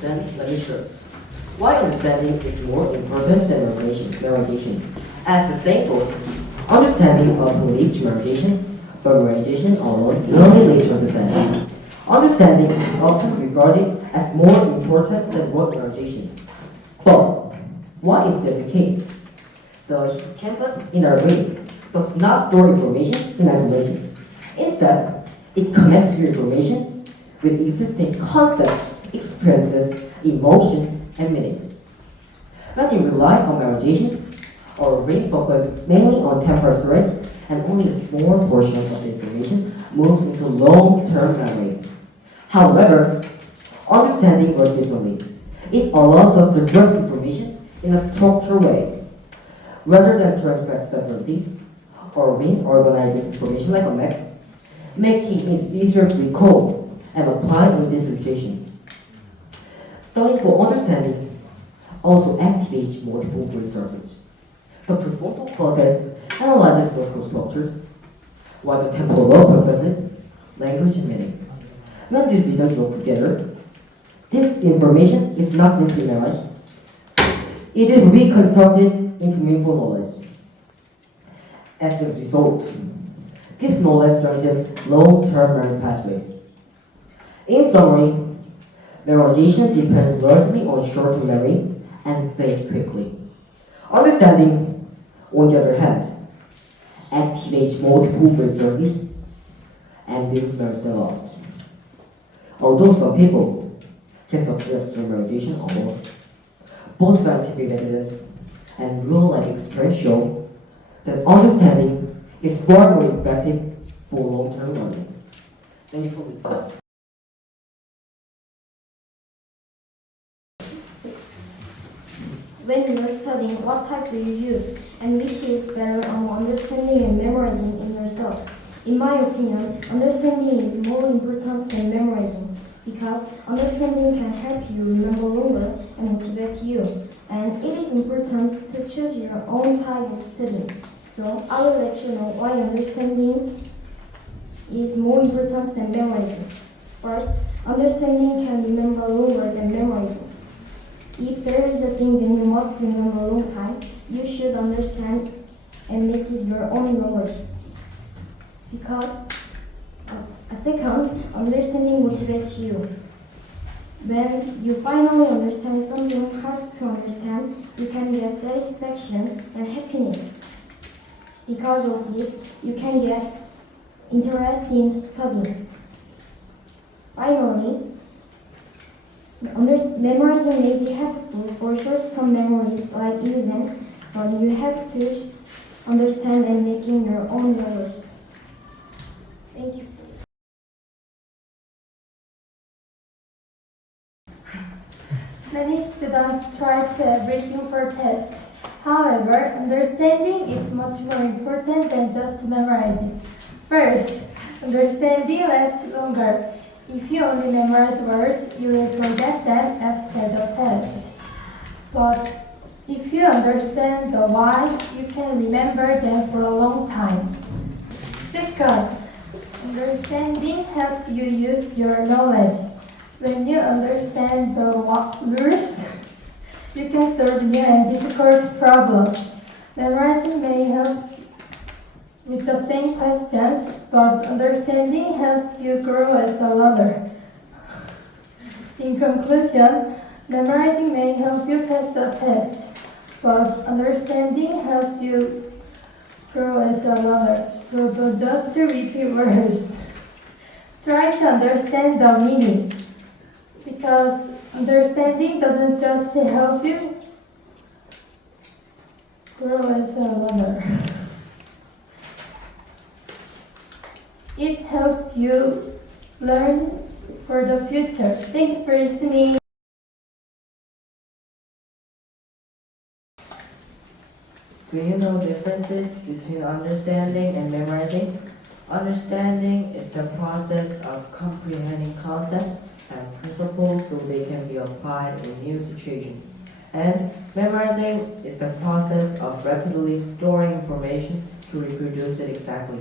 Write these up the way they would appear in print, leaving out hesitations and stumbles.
Then let me start. Why understanding is more important than memorization? As the saying goes, understanding will lead to memorization alone will only lead to understanding. Understanding is often regarded as more important than word memorization. But why is that the case? The canvas in our brain does not store information in isolation. Instead, it connects your information with existing concepts, experiences, emotions, and meanings. When you rely on memorization, our brain focuses mainly on temporal storage, and only a small portion of the information moves into long-term memory. However, understanding works differently. It allows us to grasp information in a structured way. Rather than storing facts separately, our brain organizes information like a map, making it easier to recall and apply in different situations. Studying for understanding also activates multiple brain circuits. The prefrontal cortex analyzes social structures, while the temporal lobe processes language and meaning. When these regions work together, this information is not simply memorized, it is reconstructed into meaningful knowledge. As a result, this knowledge strengthens long-term memory pathways. In summary, memorization depends largely on short-term memory and fades quickly. Understanding, on the other hand, activates multiple brain circuits and builds memory lost. Although some people can success through memorization alone, both scientific evidence and real-life experience show that understanding is far more effective for long-term learning. Thank you for listening. When you're studying, what type do you use, and which is better on understanding and memorizing in yourself? In my opinion, understanding is more important than memorizing, because understanding can help you remember longer and motivate you, and it is important to choose your own type of studying. So I will let you know why understanding is more important than memorizing. First, understanding can remember longer than memorizing. If there is a thing that you must remember a long time, you should understand and make it your own knowledge. Because a second, understanding motivates you. When you finally understand something hard to understand, you can get satisfaction and happiness. Because of this, you can get interest in studying. Finally, memorizing may be helpful for short-term memories like exam, but you have to understand and making your own knowledge. Thank you. Many students try to everything for tests. However, understanding is much more important than just memorizing. First, understanding lasts longer. If you only memorize words, you will forget them after the test. But if you understand the why, you can remember them for a long time. Second, understanding helps you use your knowledge. When you understand the rules, you can solve new and difficult problems. Memorizing may help with the same questions, but understanding helps you grow as a learner. In conclusion, memorizing may help you pass a test, but understanding helps you grow as a learner. So don't just repeat words. Try to understand the meaning, because understanding doesn't just help you grow as a learner. It helps you learn for the future. Thank you for listening. Do you know differences between understanding and memorizing? Understanding is the process of comprehending concepts and principles so they can be applied in new situations. And memorizing is the process of rapidly storing information to reproduce it exactly.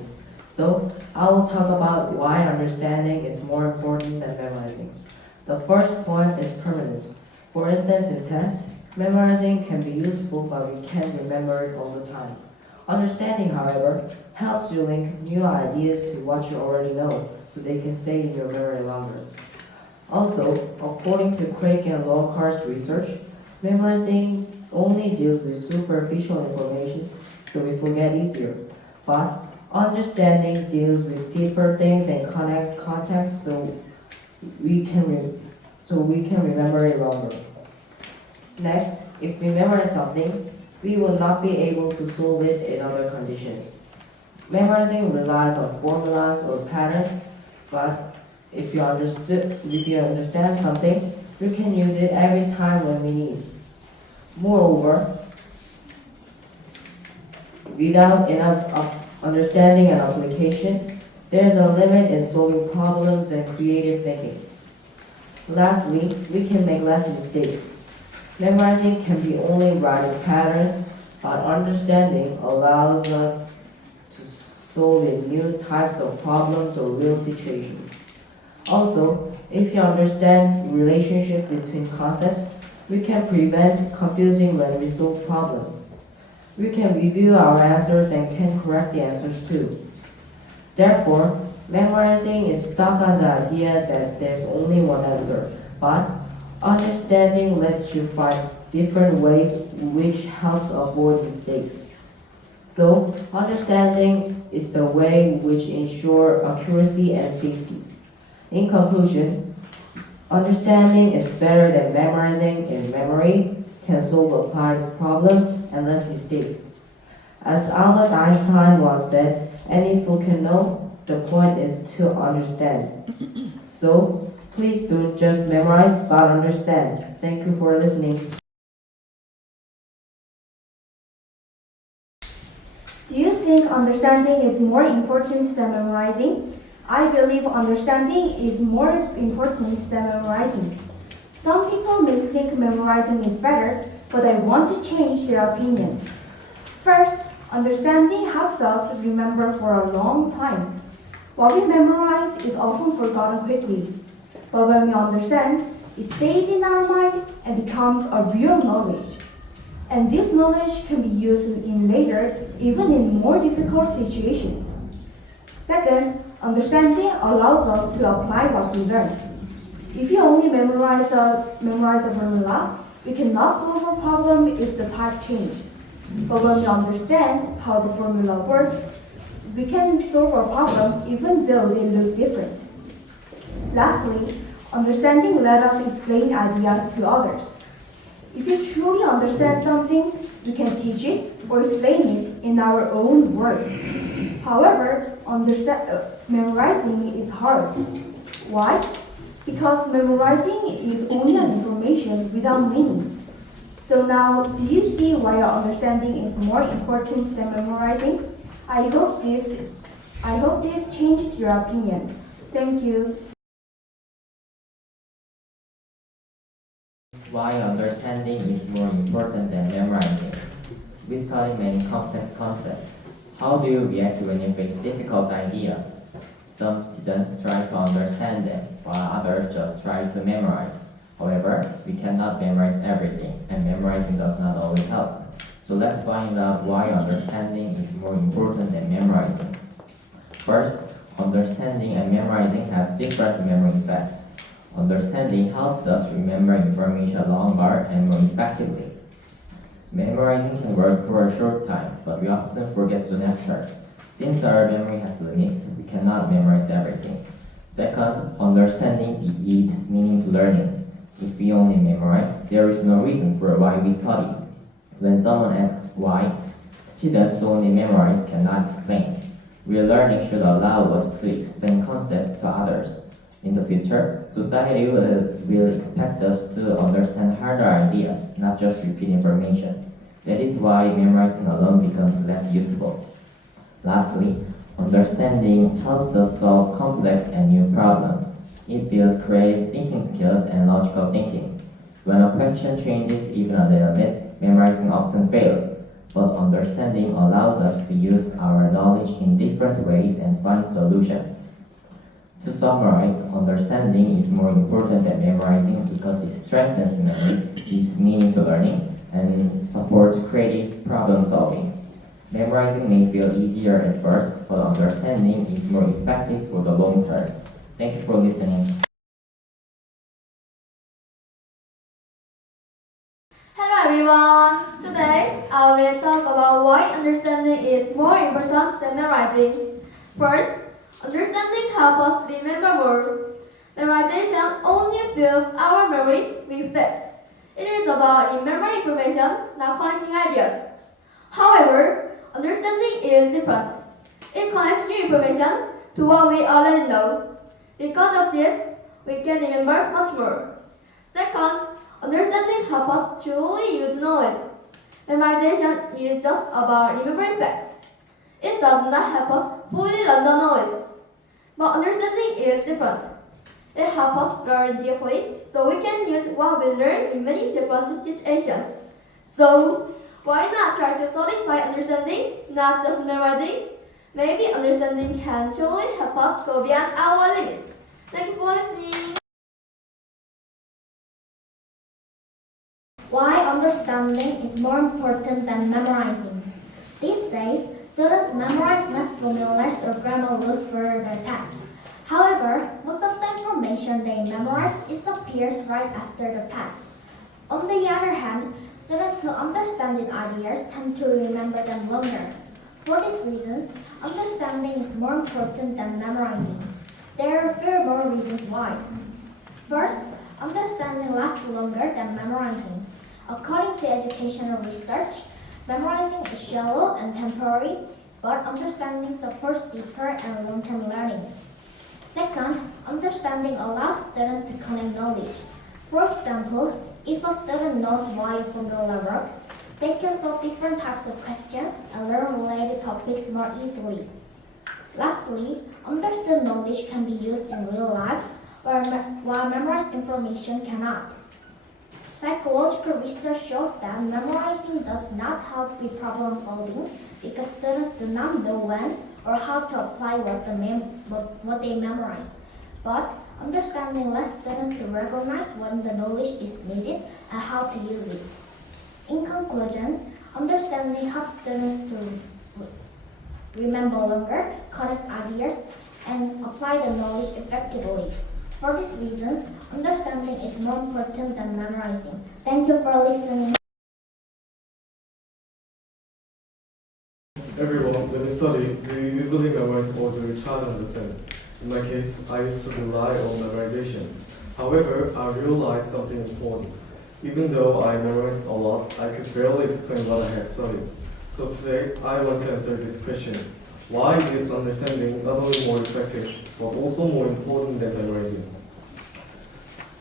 So I will talk about why understanding is more important than memorizing. The first point is permanence. For instance, in tests, memorizing can be useful, but we can't remember it all the time. Understanding, however, helps you link new ideas to what you already know, so they can stay in your memory longer. Also, according to Craig and Lockhart's research, memorizing only deals with superficial information, so we forget easier. But understanding deals with deeper things and connects context, so we can remember it longer. Next, if we memorize something, we will not be able to solve it in other conditions. Memorizing relies on formulas or patterns, but if you understand something, you can use it every time when we need. Moreover, without enough understanding and application, there is a limit in solving problems and creative thinking. Lastly, we can make less mistakes. Memorizing can be only writing patterns, but understanding allows us to solve new types of problems or real situations. Also, if you understand the relationship between concepts, we can prevent confusion when we solve problems. We can review our answers and can correct the answers too. Therefore, memorizing is stuck on the idea that there's only one answer, but understanding lets you find different ways which helps avoid mistakes. So, understanding is the way which ensures accuracy and safety. In conclusion, understanding is better than memorizing, and memory can solve applied problems and less mistakes. As Albert Einstein once said, any fool can know, the point is to understand. So, please don't just memorize, but understand. Thank you for listening. Do you think understanding is more important than memorizing? I believe understanding is more important than memorizing. Some people may think memorizing is better, but I want to change their opinion. First, understanding helps us remember for a long time. What we memorize is often forgotten quickly, but when we understand, it stays in our mind and becomes a real knowledge. And this knowledge can be used in later, even in more difficult situations. Second, understanding allows us to apply what we learned. If you only memorize a formula, we cannot solve a problem if the type changed. But when we understand how the formula works, we can solve a problem even though they look different. Lastly, understanding lets us explain ideas to others. If you truly understand something, we can teach it or explain it in our own words. However, memorizing is hard. Why? Because memorizing is only an information without meaning. So now, do you see why your understanding is more important than memorizing? I hope this changes your opinion. Thank you. Why understanding is more important than memorizing. We study many complex concepts. How do you react when you face difficult ideas? Some students try to understand them, while others just try to memorize. However, we cannot memorize everything, and memorizing does not always help. So let's find out why understanding is more important than memorizing. First, understanding and memorizing have different memory effects. Understanding helps us remember information longer and more effectively. Memorizing can work for a short time, but we often forget soon after. Since our memory has limits, we cannot memorize everything. Second, understanding gives meaning to learning. If we only memorize, there is no reason for why we study. When someone asks why, students who only memorize cannot explain. Real learning should allow us to explain concepts to others. In the future, society will expect us to understand harder ideas, not just repeat information. That is why memorizing alone becomes less useful. Lastly, understanding helps us solve complex and new problems. It builds creative thinking skills and logical thinking. When a question changes even a little bit, memorizing often fails, but understanding allows us to use our knowledge in different ways and find solutions. To summarize, understanding is more important than memorizing because it strengthens memory, gives meaning to learning, and supports creative problem solving. Memorizing may feel easier at first, but understanding is more effective for the long term. Thank you for listening. Hello everyone! Today I will talk about why understanding is more important than memorizing. First, understanding helps us remember more. Memorization only fills our memory with facts. It is about remembering information, not connecting ideas. However, understanding is different. It connects new information to what we already know. Because of this, we can remember much more. Second, understanding helps us truly use knowledge. Memorization is just about remembering facts. It does not help us fully learn the knowledge. But understanding is different. It helps us learn deeply so we can use what we learn in many different situations. So, why not try to study by understanding, not just memorizing? Maybe understanding can truly help us go beyond our limits. Thank you for listening. Why understanding is more important than memorizing. These days, students memorize less formulas or grammar rules for their tests. However, most of the information they memorize disappears right after the test. On the other hand, students who understand the ideas tend to remember them longer. For these reasons, understanding is more important than memorizing. There are few more reasons why. First, understanding lasts longer than memorizing. According to educational research, memorizing is shallow and temporary, but understanding supports deeper and long-term learning. Second, understanding allows students to connect knowledge. For example, if a student knows why a formula works, they can solve different types of questions and learn related topics more easily. Lastly, understood knowledge can be used in real life, while memorized information cannot. Psychological research shows that memorizing does not help with problem solving because students do not know when or how to apply what they memorize. But understanding lets students to recognize when the knowledge is needed and how to use it. In conclusion, understanding helps students to remember longer, connect ideas, and apply the knowledge effectively. For these reasons, understanding is more important than memorizing. Thank you for listening. Everyone, when we study, do you usually memorize or do you try to understand? In my case, I used to rely on memorization. However, I realized something important. Even though I memorized a lot, I could barely explain what I had studied. So today, I want to answer this question. Why is understanding not only more effective, but also more important than memorizing?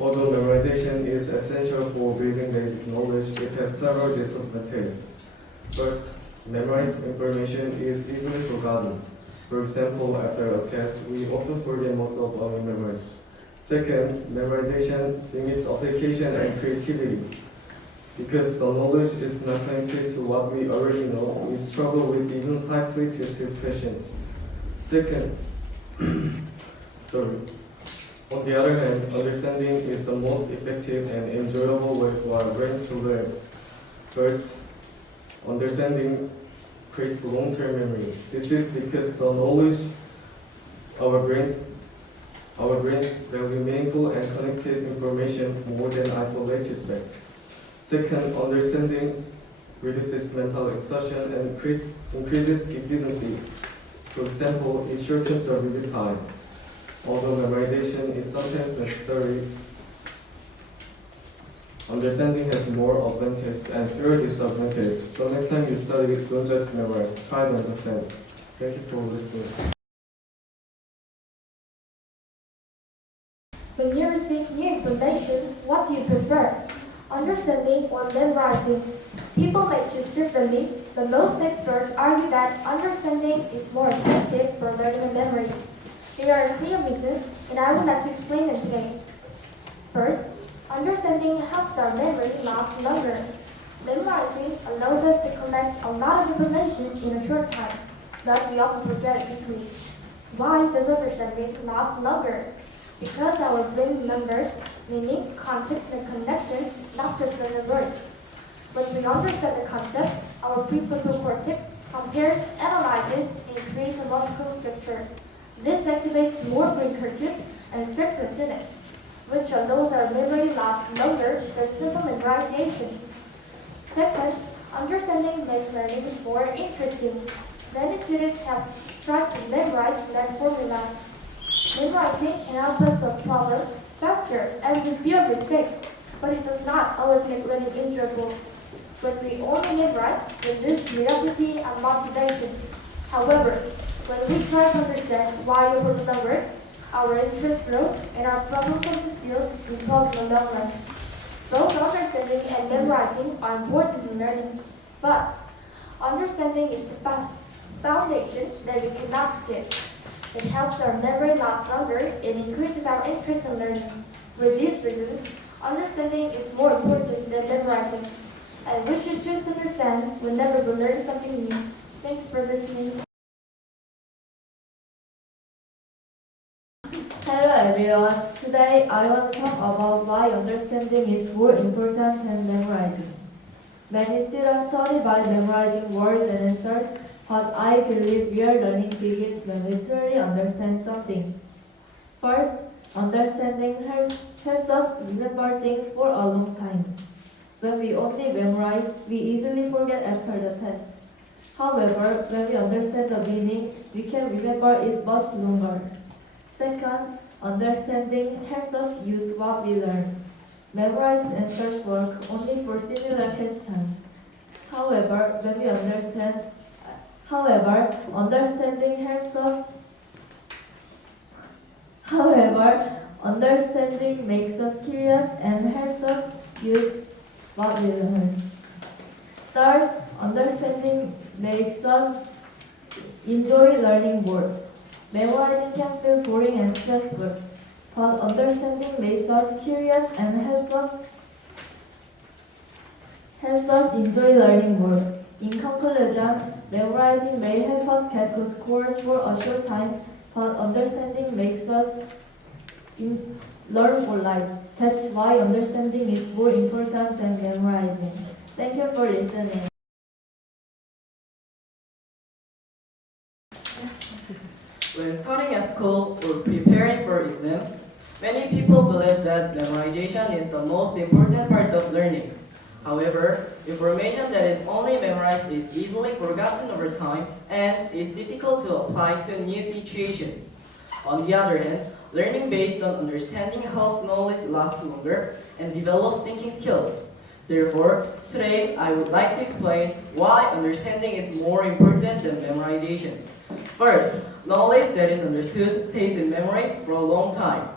Although memorization is essential for building basic knowledge, it has several disadvantages. First, memorized information is easily forgotten. For example, after a test, we often forget most of what we memorized. Second, memorization limits application and creativity. Because the knowledge is not connected to what we already know, we struggle with even slightly twisted questions. Second, on the other hand, understanding is the most effective and enjoyable way for our brains to learn. First, understanding creates long-term memory. This is because the knowledge our brains value meaningful and connected information more than isolated facts. Second, understanding reduces mental exhaustion and increases efficiency. For example, it shortens the review time. Although memorization is sometimes necessary, understanding has more advantages and fewer disadvantages. So next time you study, don't just memorize, try to understand. Thank you for listening. When you receive new information, what do you prefer? Understanding or memorizing? People may choose differently, but most experts argue that understanding is more effective for learning and memory. There are clear reasons, and I would like to explain them today. First, understanding helps our memory last longer. Memorizing allows us to collect a lot of information in a short time, but we often forget it quickly. Why does understanding last longer? Because our brain remembers meaning, context, and connections, not just the words. When we understand the concept, our prefrontal cortex compares, analyzes, and creates a logical structure. This activates more brain circuits and strengthens synapses, which allows our memory to last longer than simple memorization. Second, understanding makes learning more interesting. Many students have tried to memorize math formulas. Memorizing can help us solve problems faster and with fewer mistakes, but it does not always make learning enjoyable. When we only memorize, we lose curiosity and motivation. However, when we try to understand why we wrote the words, our interest grows and our problem-solving skills improve in the long run. Both understanding and memorizing are important in learning, but understanding is the foundation that we cannot skip. It helps our memory last longer and increases our interest in learning. For these reasons, understanding is more important than memorizing, and we should choose to understand whenever we learn something new. Thank you for listening. Hello everyone. Today I want to talk about why understanding is more important than memorizing. Many students study by memorizing words and answers, but I believe real learning begins when we truly understand something. First, understanding helps us remember things for a long time. When we only memorize, we easily forget after the test. However, when we understand the meaning, we can remember it much longer. Second, understanding helps us use what we learn. Memorized answers work only for similar questions. However, understanding helps us. Understanding makes us curious and helps us use what we learn. Third, understanding makes us enjoy learning more. Memorizing can feel boring and stressful, but understanding makes us curious and helps us enjoy learning more. In conclusion, memorizing may help us get good scores for a short time, but understanding makes us learn for life. That's why understanding is more important than memorizing. Thank you for listening. When studying at school or preparing for exams, many people believe that memorization is the most important part of learning. However, information that is only memorized is easily forgotten over time and is difficult to apply to new situations. On the other hand, learning based on understanding helps knowledge last longer and develops thinking skills. Therefore, today I would like to explain why understanding is more important than memorization. First, knowledge that is understood stays in memory for a long time.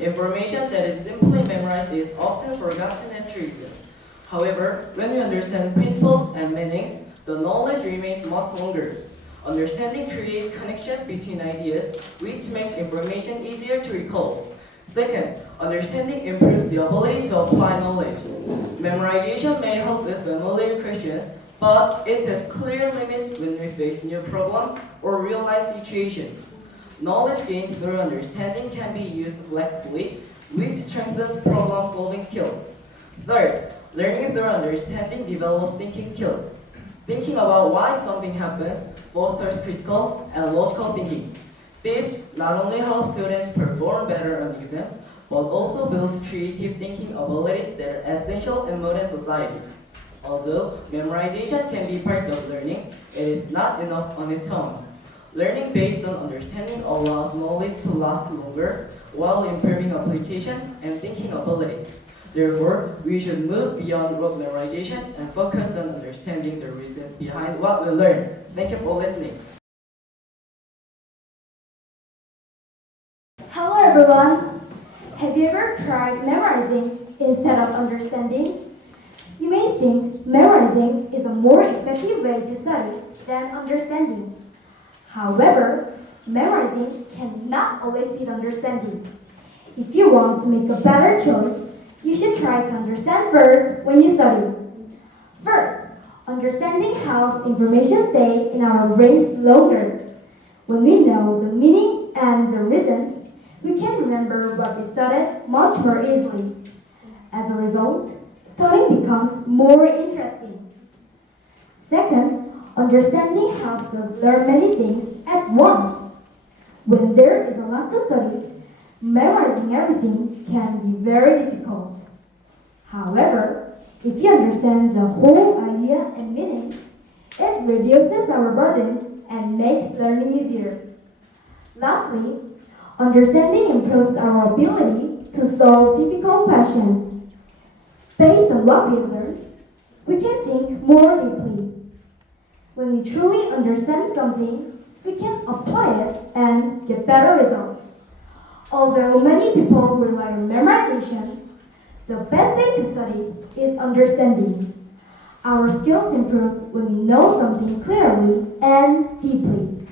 Information that is simply memorized is often forgotten after exams. However, when we understand principles and meanings, the knowledge remains much longer. Understanding creates connections between ideas, which makes information easier to recall. Second, understanding improves the ability to apply knowledge. Memorization may help with familiar questions, but it has clear limits when we face new problems or real-life situations. Knowledge gained through understanding can be used flexibly, which strengthens problem-solving skills. Third, learning through understanding develops thinking skills. Thinking about why something happens fosters critical and logical thinking. This not only helps students perform better on exams, but also builds creative thinking abilities that are essential in modern society. Although memorization can be part of learning, it is not enough on its own. Learning based on understanding allows knowledge to last longer while improving application and thinking abilities. Therefore, we should move beyond rote memorization and focus on understanding the reasons behind what we learn. Thank you for listening. Hello everyone! Have you ever tried memorizing instead of understanding? You may think memorizing is a more effective way to study than understanding. However, memorizing cannot always beat understanding. If you want to make a better choice, you should try to understand first when you study. First, understanding helps information stay in our brains longer. When we know the meaning and the reason, we can remember what we studied much more easily. As a result, studying becomes more interesting. Second, understanding helps us learn many things at once. When there is a lot to study, memorizing everything can be very difficult. However, if you understand the whole idea and meaning, it reduces our burden and makes learning easier. Lastly, understanding improves our ability to solve difficult questions. Based on what we learn, we can think more deeply. When we truly understand something, we can apply it and get better results. Although many people rely on memorization, the best way to study is understanding. Our skills improve when we know something clearly and deeply.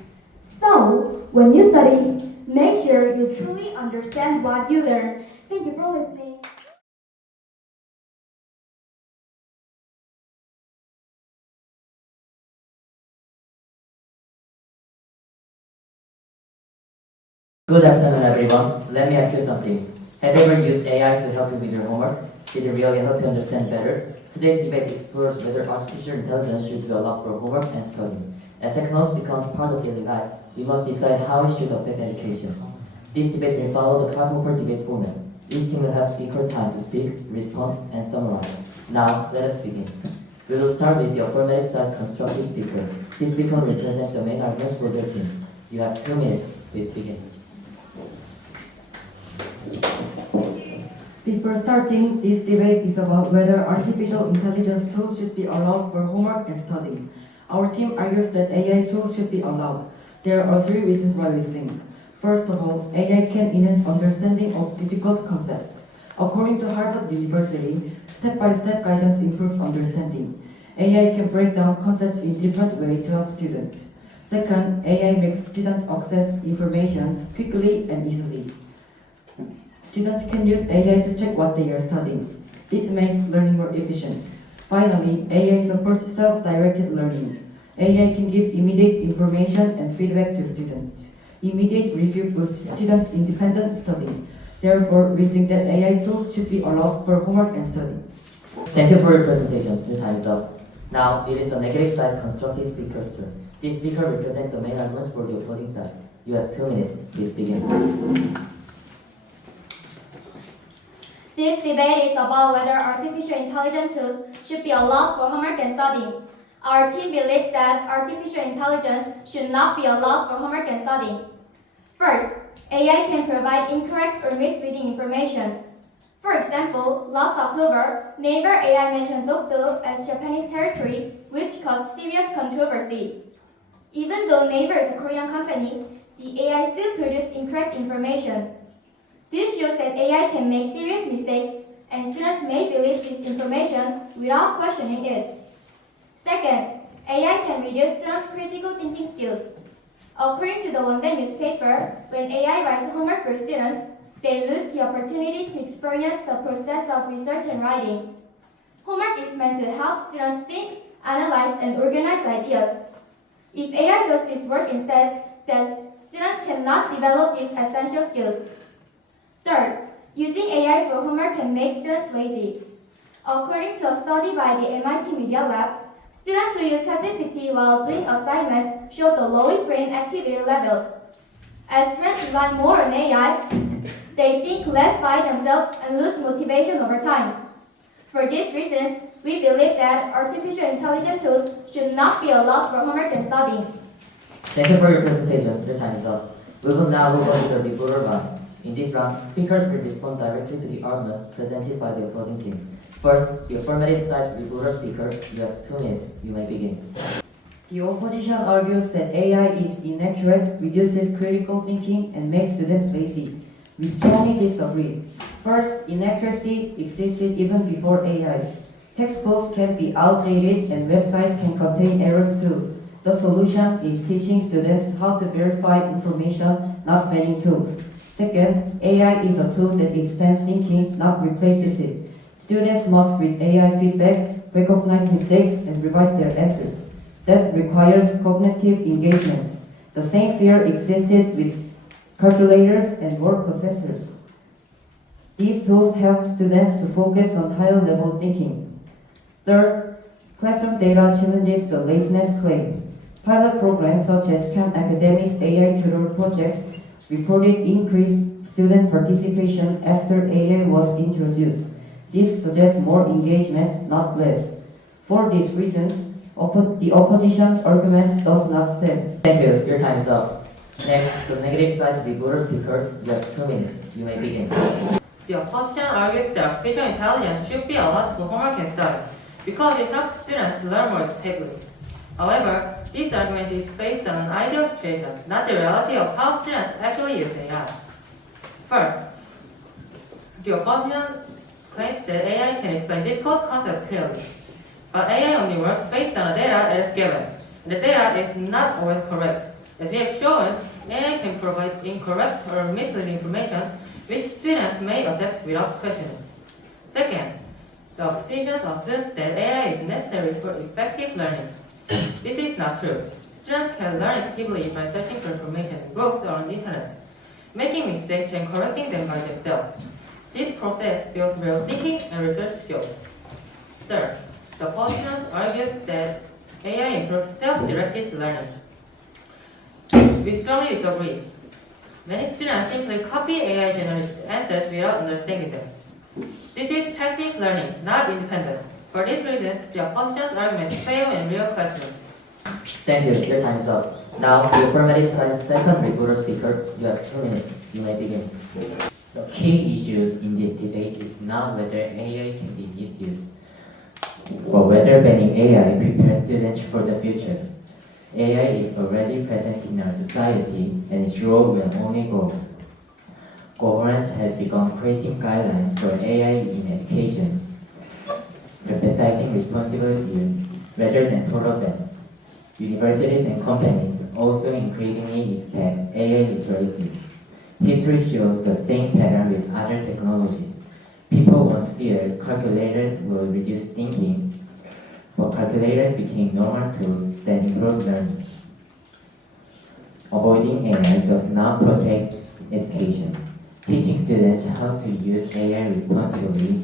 So, when you study, make sure you truly understand what you learn. Thank you for listening. Good afternoon, everyone. Let me ask you something. Have you ever used AI to help you with your homework? Did it really help you understand better? Today's debate explores whether artificial intelligence should be allowed for homework and studying. As technology becomes part of daily life, we must decide how it should affect education. This debate will follow the Karl-Popper debate format. Each team will have equal time to speak, respond, and summarize. Now, let us begin. We will start with the affirmative size constructive speaker. This speaker will present the main arguments for their team. You have 2 minutes. Please begin. Before starting, this debate is about whether artificial intelligence tools should be allowed for homework and study. Our team argues that AI tools should be allowed. There are 3 reasons why we think. First of all, AI can enhance understanding of difficult concepts. According to Harvard University, step-by-step guidance improves understanding. AI can break down concepts in different ways to help students. Second, AI makes students access information quickly and easily. Students can use AI to check what they are studying. This makes learning more efficient. Finally, AI supports self-directed learning. AI can give immediate information and feedback to students. Immediate review boosts students' independent studying. Therefore, we think that AI tools should be allowed for homework and study. Thank you for your presentation. Your time is up. Now, it is the negative size constructive speaker's turn. This speaker will present the main arguments for the opposing side. You have 2 minutes. Please begin. This debate is about whether artificial intelligence tools should be allowed for homework and studying. Our team believes that artificial intelligence should not be allowed for homework and studying. First, AI can provide incorrect or misleading information. For example, last October, Naver AI mentioned Dokdo as Japanese territory, which caused serious controversy. Even though Naver is a Korean company, the AI still produced incorrect information. This shows that AI can make serious mistakes, and students may believe this information without questioning it. Second, AI can reduce students' critical thinking skills. According to the One Day newspaper, when AI writes homework for students, they lose the opportunity to experience the process of research and writing. Homework is meant to help students think, analyze, and organize ideas. If AI does this work instead, then students cannot develop these essential skills. Third, using AI for homework can make students lazy. According to a study by the MIT Media Lab, students who use ChatGPT while doing assignments show the lowest brain activity levels. As students rely more on AI, they think less by themselves and lose motivation over time. For these reasons, we believe that artificial intelligence tools should not be allowed for homework and studying. Thank you for your presentation. Your time is up. We will now move on to the rebuttal round. In this round, speakers will respond directly to the arguments presented by the opposing team. First, the affirmative size rebuttal speaker. You have 2 minutes. You may begin. The opposition argues that AI is inaccurate, reduces critical thinking, and makes students lazy. We strongly disagree. First, inaccuracy existed even before AI. Textbooks can be outdated and websites can contain errors too. The solution is teaching students how to verify information, not banning tools. Second, AI is a tool that extends thinking, not replaces it. Students must read AI feedback, recognize mistakes, and revise their answers. That requires cognitive engagement. The same fear existed with calculators, and word processors. These tools help students to focus on higher level thinking. Third, classroom data challenges the laziness claim. Pilot programs such as Khan Academy's AI tutor projects reported increased student participation after AI was introduced. This suggests more engagement, not less. For these reasons, the opposition's argument does not stand. Thank you. Your time is up. Next, the negative side rebuttal speaker. You have 2 minutes. You may begin. The opposition argues that artificial intelligence should be allowed for homework and study because it helps students learn more deeply. However, this argument is based on an ideal situation, not the reality of how students actually use AI. First, the opposition claims that AI can explain difficult concepts clearly, but AI only works based on the data it is given. The data is not always correct. As we have shown, AI can provide incorrect or misleading information which students may accept without questioning. Second, the opposition assumes that AI is necessary for effective learning. This is not true. Students can learn actively by searching for information in books or on the internet, making mistakes and correcting them by themselves. This process builds real thinking and research skills. Third, the opposition argues that AI improves self-directed learning. We strongly disagree. Many students simply copy AI-generated answers without understanding them. This is passive learning, not independence. For these reasons, the opposition's arguments fail in real classrooms. Thank you. Your time is up. Now, the affirmative side's second rebuttal speaker. You have 2 minutes. You may begin. The key issue in this debate is not whether AI can be misused, but whether banning AI prepares students for the future. AI is already present in our society, and its role will only grow. Governments have begun creating guidelines for AI in education, emphasizing responsible use rather than total ban. Universities and companies also increasingly expect AI literacy. History shows the same pattern with other technologies. People once feared calculators will reduce thinking, but calculators became normal tools that improve learning. Avoiding AI does not protect education. Teaching students how to use AI responsibly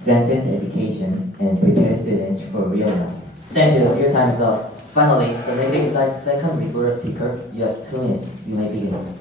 strengthens education and prepares students for real life. Thank you. Your time is up. Finally, the negative side's second rebuttal speaker. You have 2 minutes. You may begin.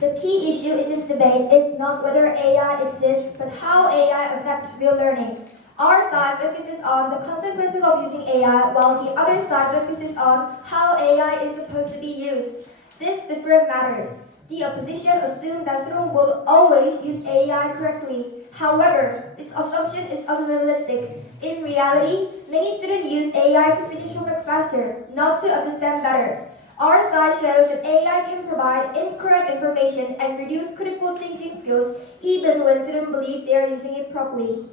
The key issue in this debate is not whether AI exists, but how AI affects real learning. Our side focuses on the consequences of using AI, while the other side focuses on how AI is supposed to be used. This different matters. The opposition assumes that students will always use AI correctly. However, this assumption is unrealistic. In reality, many students use AI to finish homework faster, not to understand better. Our side shows that AI can provide incorrect information and reduce critical thinking skills even when students believe they are using it properly.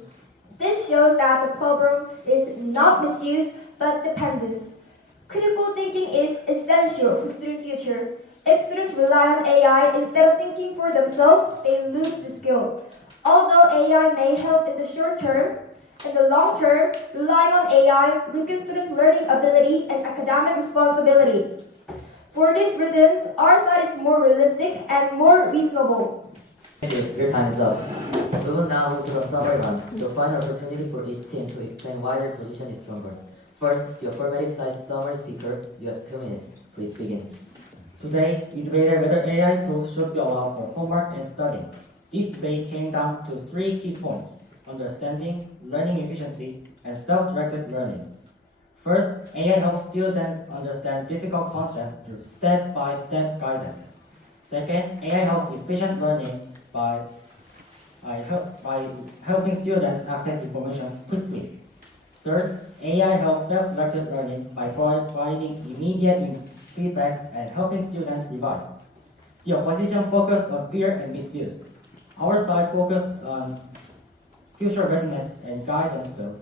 This shows that the problem is not misuse but dependence. Critical thinking is essential for student future. If students rely on AI instead of thinking for themselves, they lose the skill. Although AI may help in the short term, in the long term, relying on AI weakens student learning ability and academic responsibility. For these reasons, our side is more realistic and more reasonable. Thank you. Your time is up. We will now move to the summary round, the final opportunity for each team to explain why their position is stronger. First, the affirmative side's summary speaker. You have 2 minutes. Please begin. Today, we debated whether AI tools should be allowed for homework and study. This debate came down to 3 key points: understanding, learning efficiency, and self-directed learning. First, AI helps students understand difficult concepts through step-by-step guidance. Second, AI helps efficient learning by helping students access information quickly. Third, AI helps self-directed learning by providing immediate feedback and helping students revise. The opposition focused on fear and misuse. Our side focused on future readiness and guidance though.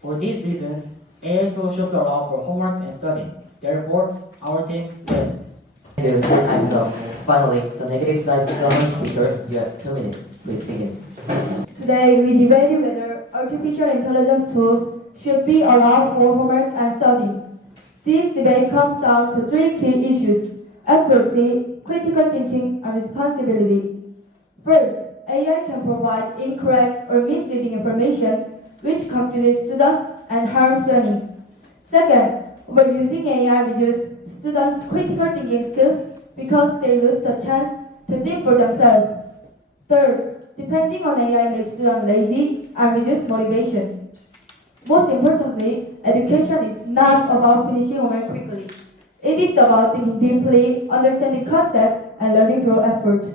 For these reasons, AI tools should be allowed for homework and study. Therefore, our team wins. Thank you. Your time is up. Finally, the negative side's summary speaker. You have 2 minutes. Please begin. Today, we debated whether artificial intelligence tools should be allowed for homework and study. This debate comes down to 3 key issues: accuracy, critical thinking, and responsibility. First, AI can provide incorrect or misleading information which confuses students and harms learning. Second, overusing AI reduces students' critical thinking skills because they lose the chance to think for themselves. Third, depending on AI makes students lazy and reduce motivation. Most importantly, education is not about finishing homework quickly. It is about thinking deeply, understanding concepts, and learning through effort.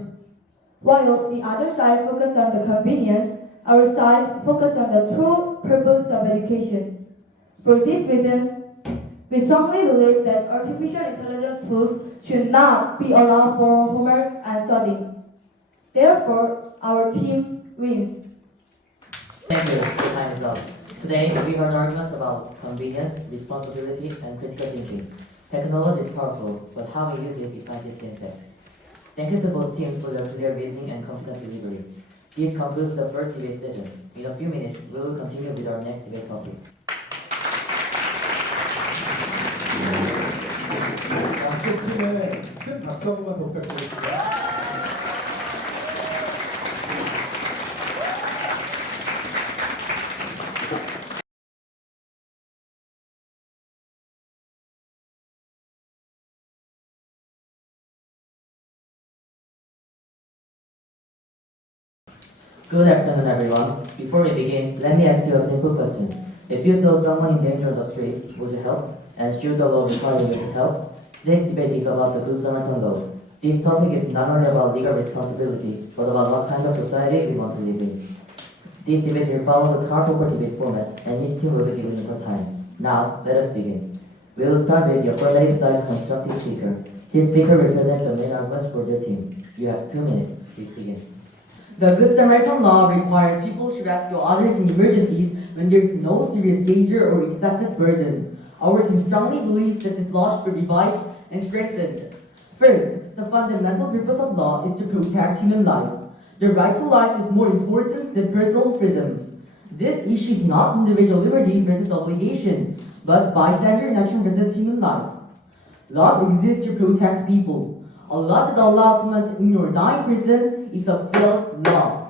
While the other side focuses on the convenience, our side focuses on the true purpose of education. For these reasons, we strongly believe that artificial intelligence tools should not be allowed for homework and study. Therefore, our team wins. Thank you. Your time is up. Today, we heard arguments about convenience, responsibility, and critical thinking. Technology is powerful, but how we use it defines its impact. Thank you to both teams for their clear reasoning and confident delivery. This concludes the first debate session. In a few minutes, we will continue with our next debate topic. 양쪽 팀에 큰 박수 한 번만 더 부탁드리겠습니다. Good afternoon, everyone. Before we begin, let me ask you a simple question. If you saw someone in danger on the street, would you help? And should the law require you to help? Today's debate is about the Good Samaritan law. This topic is not only about legal responsibility, but about what kind of society we want to live in. This debate will follow the card-over debate format, and each team will be given equal time. Now, let us begin. We will start with the affirmative-sized constructive speaker. This speaker represents the main arguments for their team. You have 2 minutes. Please begin. The Good Samaritan law requires people to rescue others in emergencies when there is no serious danger or excessive burden. Our team strongly believes that this law should be revised and strengthened. First, the fundamental purpose of law is to protect human life. The right to life is more important than personal freedom. This issue is not individual liberty versus obligation, but bystander inaction versus human life. Laws exist to protect people. A law that allows someone to ignore a dying person is a failed law.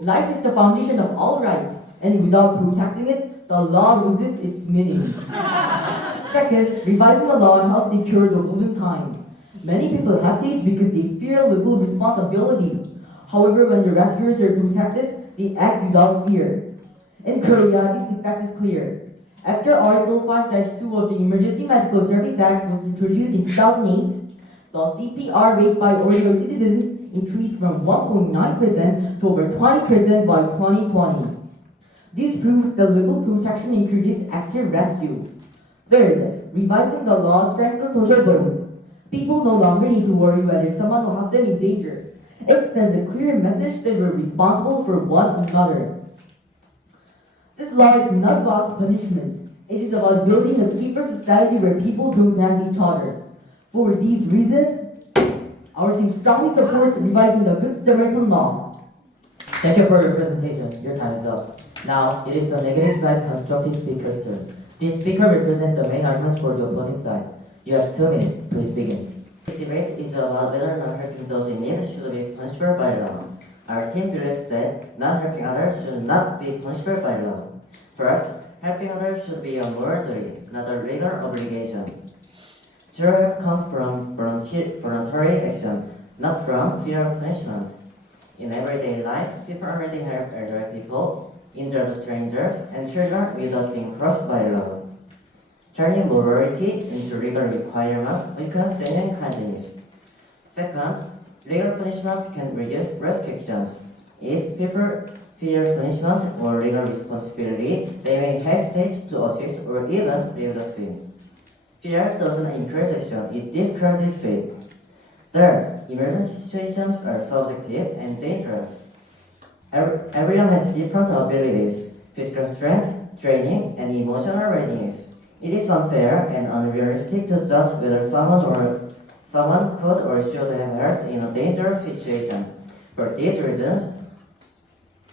Life is the foundation of all rights, and without protecting it, the law loses its meaning. Second, revising the law helps secure the golden time. Many people hesitate because they fear legal responsibility. However, when the rescuers are protected, they act without fear. In Korea, this effect is clear. After Article 5-2 of the Emergency Medical Service Act was introduced in 2008, the CPR rate by ordinary citizens increased from 1.9% to over 20% by 2020. This proves that legal protection encourages active rescue. Third, revising the law strengthens social bonds. People no longer need to worry whether someone will have them in danger. It sends a clear message that we're responsible for one another. This law is not about punishment. It is about building a safer society where people protect each other. For these reasons, our team strongly supports revising the Good Samaritan law. Thank you for your presentation. Your time is up. Now, it is the negative-sized constructive speaker's turn. This speaker represents the main arguments for the opposing side. You have 2 minutes. Please begin. This debate is about whether non-helping those in need should be punishable by law. Our team believes that non-helping others should not be punishable by law. First, helping others should be a moral duty, not a legal obligation. True help comes from voluntary action, not from fear of punishment. In everyday life, people already help elderly people, injured strangers, and children without being crushed by law. Turning morality into legal requirement becomes genuine kindness. Second, legal punishment can reduce restrictions. If people fear punishment or legal responsibility, they may hesitate to assist or even leave the scene. Fear doesn't encourage action, it discourages faith. Third, emergency situations are subjective and dangerous. Everyone has different abilities, physical strength, training, and emotional readiness. It is unfair and unrealistic to judge whether someone could or should have helped in a dangerous situation. For these reasons,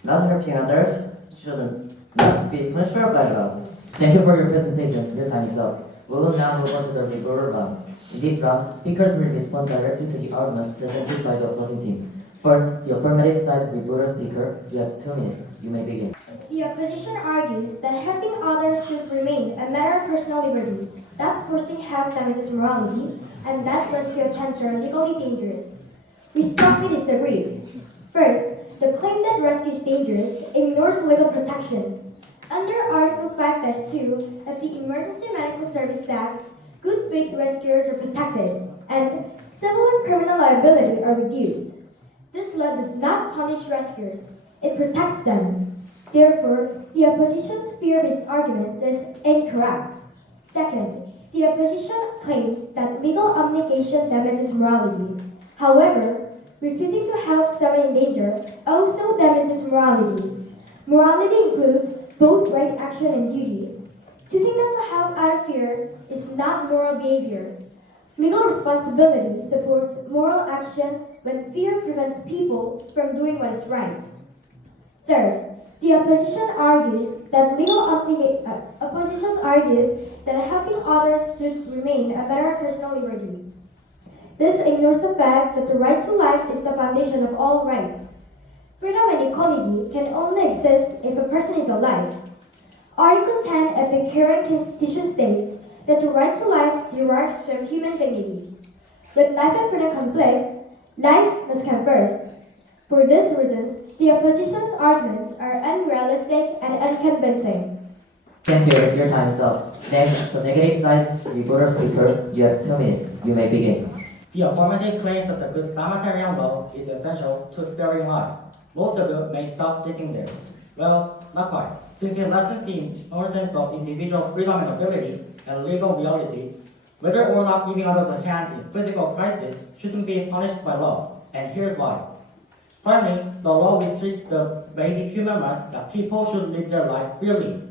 not helping others should not be punishable by law. Thank you for your presentation. Your time is up. We will now move on to the rebuttal round. In this round, speakers will respond directly to the arguments presented by the opposing team. First, the affirmative side rebuttal speaker. You have 2 minutes. You may begin. The opposition argues that helping others should remain a matter of personal liberty, that forcing help damages morality, and that rescue attempts are legally dangerous. We strongly disagree. First, the claim that rescue is dangerous ignores legal protection. Under Article 5-2 of the Emergency Medical Service Act, good faith rescuers are protected, and civil and criminal liability are reduced. This law does not punish rescuers, it protects them. Therefore, the opposition's fear-based argument is incorrect. Second, the opposition claims that legal obligation damages morality. However, refusing to help someone in danger also damages morality. Morality includes both right action and duty. Choosing not to help out of fear is not moral behavior. Legal responsibility supports moral action when fear prevents people from doing what is right. Third, the opposition argues that helping others should remain a matter of personal liberty. This ignores the fact that the right to life is the foundation of all rights. Freedom and equality can only exist if a person is alive. Article 10 of the current Constitution states that the right to life derives from human dignity. When life and freedom conflict, life must come first. For these reasons, the opposition's arguments are unrealistic and unconvincing. Thank you. Your time is up. Next, the negative side rebuttal speaker. You have 2 minutes. You may begin. The affirmative claims that the Good Samaritan law is essential to sparing life. Most of you may stop sitting there. Well, not quite. Since it lessens the importance of individual freedom and ability and legal reality, whether or not giving others a hand in physical crisis shouldn't be punished by law, and here's why. Finally, the law restricts the basic human right that people should live their life freely,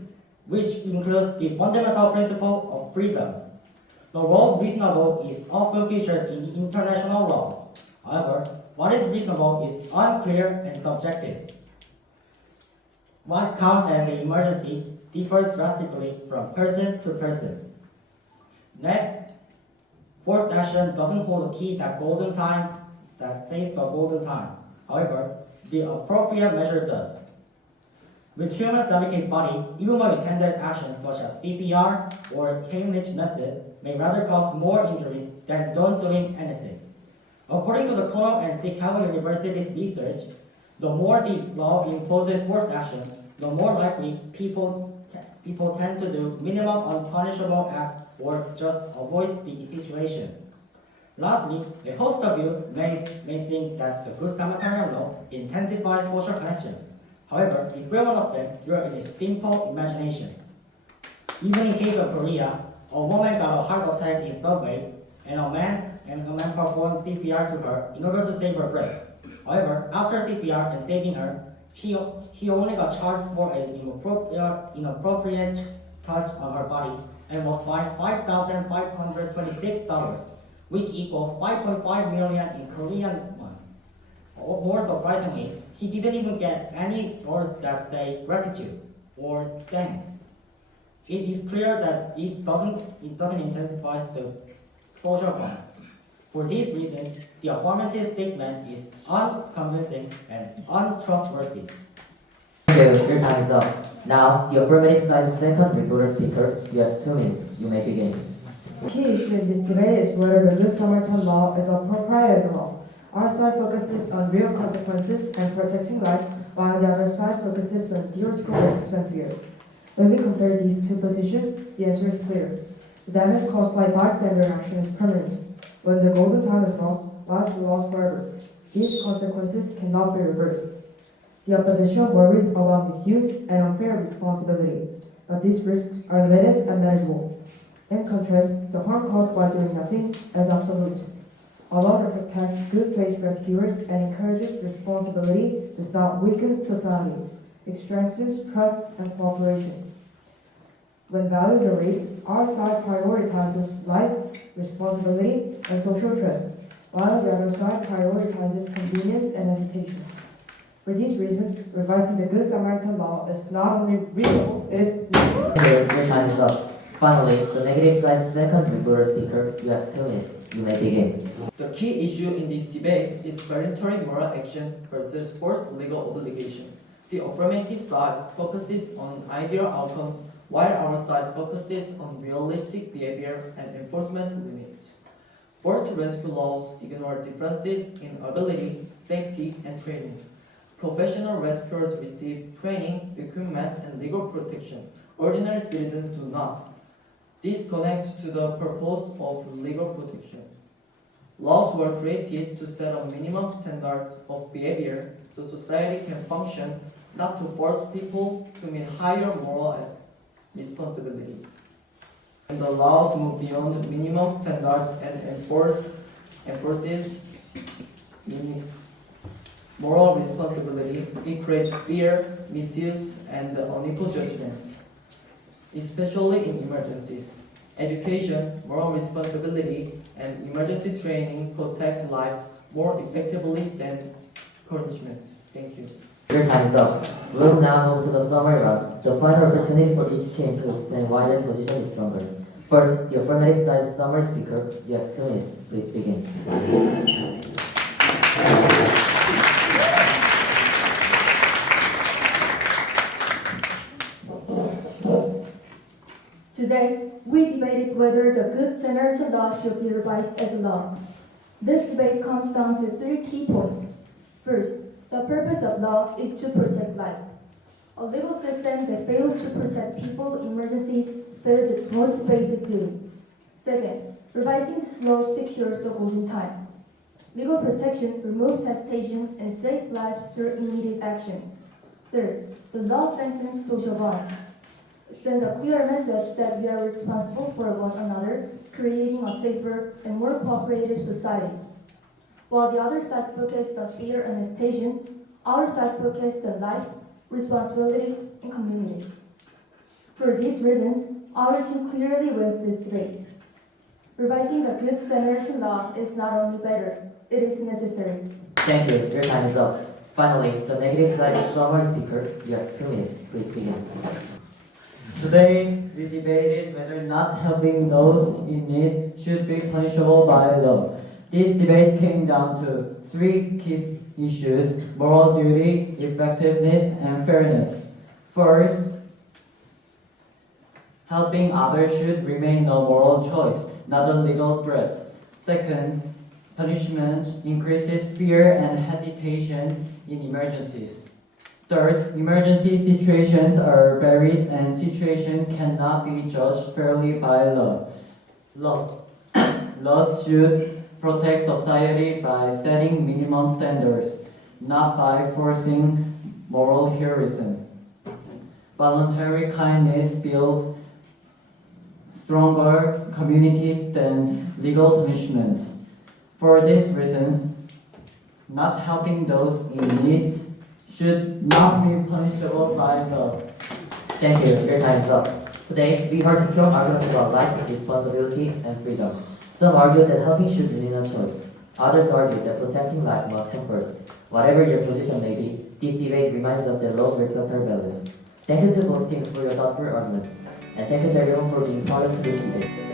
which includes the fundamental principle of freedom. The word reasonable is often featured in international laws. However, what is reasonable is unclear and subjective. What counts as an emergency differs drastically from person to person. Next, forced action doesn't hold a key that saves the golden time. However, the appropriate measure does. With humans' delicate body, even well-intended actions such as CPR or Heimlich method may rather cause more injuries than don't doing anything. According to the Cornell and Chicago University's research, the more the law imposes forced action, the more likely people tend to do minimum unpunishable acts or just avoid the situation. Lastly, a host of you may think that the Good Samaritan law intensifies social connection. However, if you're one of them, you're in a simple imagination. Even in case of Korea, a woman got a heart attack in subway, and a man performed CPR to her in order to save her breath. However, after CPR and saving her, she only got charged for an inappropriate touch on her body and was fined $5,526, which equals 5.5 million in Korean won. More surprisingly, she didn't even get any words that say gratitude or thanks. It is clear that it doesn't intensify the social bonds. For these reasons, the affirmative statement is unconvincing and untrustworthy. Thank you. Your time is up. Now, the affirmative side's second rebuttal speaker. You have 2 minutes. You may begin. The key issue in this debate is whether the Good Samaritan law is appropriate as a law. Our side focuses on real consequences and protecting life, while the other side focuses on theoretical risks and fear. When we compare these two positions, the answer is clear. The damage caused by bystander action is permanent. When the golden time is lost, life will last forever. These consequences cannot be reversed. The opposition worries about misuse and unfair responsibility, but these risks are limited and manageable. In contrast, the harm caused by doing nothing is absolute. A law that protects good faith rescuers and encourages responsibility does not weaken society. It strengthens trust and cooperation. When values are weak, our side prioritizes life, responsibility, and social trust, while the other side prioritizes convenience and hesitation. For these reasons, revising the Good Samaritan law is not only reasonable, it is necessary. Your time is up. Finally, the negative side's second rebuttal speaker, you have 2 minutes. You may begin. The key issue in this debate is voluntary moral action versus forced legal obligation. The affirmative side focuses on ideal outcomes, while our side focuses on realistic behavior and enforcement limits. Forced rescue laws ignore differences in ability, safety, and training. Professional rescuers receive training, equipment, and legal protection. Ordinary citizens do not. This connects to the purpose of legal protection. Laws were created to set up minimum standards of behavior so society can function, not to force people to meet higher moral responsibility. When the laws move beyond minimum standards and enforces moral responsibility, it creates fear, misuse, and unequal judgment, especially in emergencies. Education, moral responsibility, and emergency training protect lives more effectively than punishment. Thank you. Your time is up. We'll now move to the summary round, the final opportunity for each team to explain why their position is stronger. First, the affirmative side's summary speaker, you have 2 minutes. Please begin. Today, we debated whether the Good Samaritan law should be revised as a law. This debate comes down to 3 key points. First, the purpose of law is to protect life. A legal system that fails to protect people in emergencies fails its most basic duty. Second, revising this law secures the golden time. Legal protection removes hesitation and saves lives through immediate action. Third, the law strengthens social bonds. It sends a clear message that we are responsible for one another, creating a safer and more cooperative society. While the other side focused on fear and hesitation, our side focused on life, responsibility, and community. For these reasons, our team clearly wins this debate. Revising the Good Samaritan law is not only better, it is necessary. Thank you. Your time is up. Finally, the negative side's summary speaker, you have 2 minutes. Please begin. Today, we debated whether not helping those in need should be punishable by law. This debate came down to 3 key issues: moral duty, effectiveness, and fairness. First, helping others should remain a moral choice, not a legal threat. Second, punishment increases fear and hesitation in emergencies. Third, emergency situations are varied and situations cannot be judged fairly by law. Laws should protect society by setting minimum standards, not by forcing moral heroism. Voluntary kindness builds stronger communities than legal punishment. For these reasons, not helping those in need should not be punishable by law. Thank you. Your time is up. Today, we heard strong arguments about life, responsibility, and freedom. Some argue that helping should remain a choice. Others argue that protecting life must come first. Whatever your position may be, this debate reminds us that laws reflect our values. Thank you to both teams for your thoughtful arguments, and thank you to everyone for being part of today's debate.